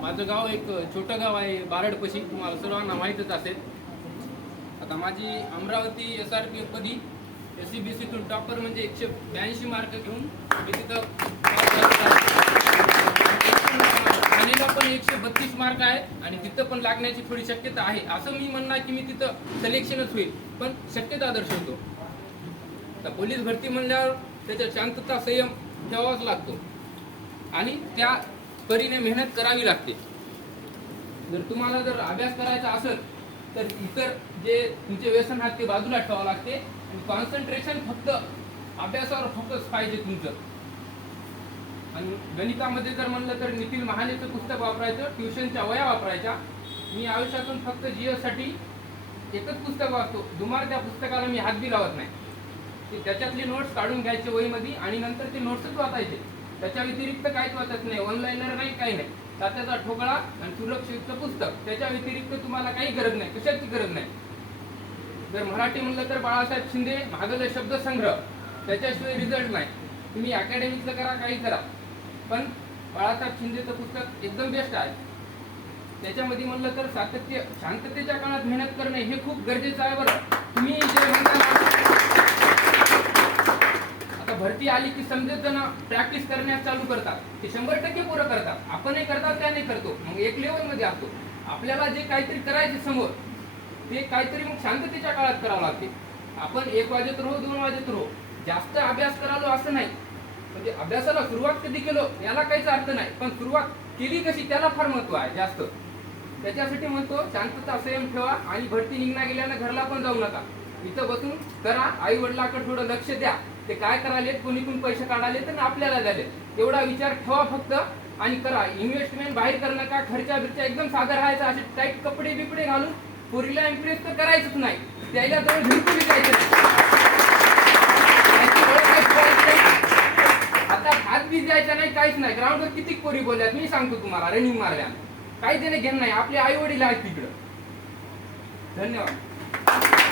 माझं गाव एक छोटं गाव आहे बारडपशी, तुम्हाला सर्वांना माहीतच असेल. आता माझी अमरावती SRPF मध्ये SCBCतून टॉपर म्हणजे 182 मार्क घेऊन मी तिथं ठाणेला पण 132 मार्क आहेत आणि तिथं पण लागण्याची थोडी शक्यता आहे. असं मी म्हणणार की मी तिथं सिलेक्शनच होईल, पण शक्यता दर्शवतो. तर पोलीस भरती म्हणल्यावर त्याच्यात शांतता संयम ठेवावाच लागतो आणि त्या परीने मेहनत करावी लागते. जर तुम्हाला जर अभ्यास करायचा असेल तर इतर जे तुमचे व्यसन आहेत ते बाजूला ठेवावं लागते आणि कॉन्सन्ट्रेशन फक्त अभ्यासावर फोकस पाहिजे तुमचं. आणि गणितामध्ये जर म्हणलं तर निखिल महालेचं पुस्तक वापरायचं, ट्युशनच्या वया वापरायच्या. मी आयुष्यातून फक्त GS साठी एकच पुस्तक वाचतो, दुमार त्या पुस्तकाला मी हात बी लावत नाही. त्याच्यातली नोट्स काढून घ्यायचे वहीमध्ये आणि नंतर ते नोट्सच वाचायचे. त्याच्या व्यतिरिक्त काहीच वाचत नाही, ऑनलाईनर नाही, काही नाही. तात्याचा ठोकळा आणि सुरक्षित पुस्तक, त्याच्या व्यतिरिक्त तुम्हाला काही गरज नाही, कशाची गरज नाही. जर मराठी म्हणलं तर बाळासाहेब शिंदे महागल शब्दसंग्रह, त्याच्याशिवाय रिझल्ट नाही. तुम्ही अकॅडमीतलं करा, काही करा, पण बाळासाहेब शिंदेचं पुस्तक एकदम बेस्ट आहे. त्याच्यामध्ये म्हणलं तर सातत्य, शांततेच्या काळात मेहनत करणे हे खूप गरजेचं आहे. बरं, तुम्ही जे म्हणता भरती आली की समजेल जण प्रॅक्टिस करण्यास चालू करतात, ते 100% पोरं करतात. आपणही करतात, त्याने करतो, मग एक लेवल मध्ये असतो. आपल्याला जे काहीतरी करायचे समोर ते काहीतरी मग शांततेच्या काळात करावं लागते. आपण 1 वाजेत राहू, 2 वाजेत राहू, जास्त अभ्यास करालो असं नाही. म्हणजे अभ्यासाला सुरुवात कधी केलो याला काहीच अर्थ नाही, पण सुरुवात केली कशी त्याला फार महत्व आहे जास्त. त्याच्यासाठी म्हणतो शांतता संयम ठेवा आणि भरती निघण्या गेल्यानं घरला पण जाऊ नका. इथं बसून करा, आई वडिलांकडे थोडं लक्ष द्या, ते काय करायले, कोणीकडून पैसे काढाले तर आपल्याला द्याले, एवढा विचार ठेवा फक्त आणि करा. इन्व्हेस्टमेंट बाहेर करू नका, खर्चा बिर्चा एकदम साधा राहायचा. असे टाईट कपडे बिपडे घालून पोरीला इम्प्रेस तर करायचंच नाही, त्याला जवळ बिलकुल जायचं नाही. आता हात बी द्यायचा नाही, काहीच नाही. ग्राउंडवर किती पोरी बोलल्यात मी सांगतो तुम्हाला, रनिंग मारल्या, काही देणे घेणं नाही. आपले आई वडील आहेत तिकडं. धन्यवाद.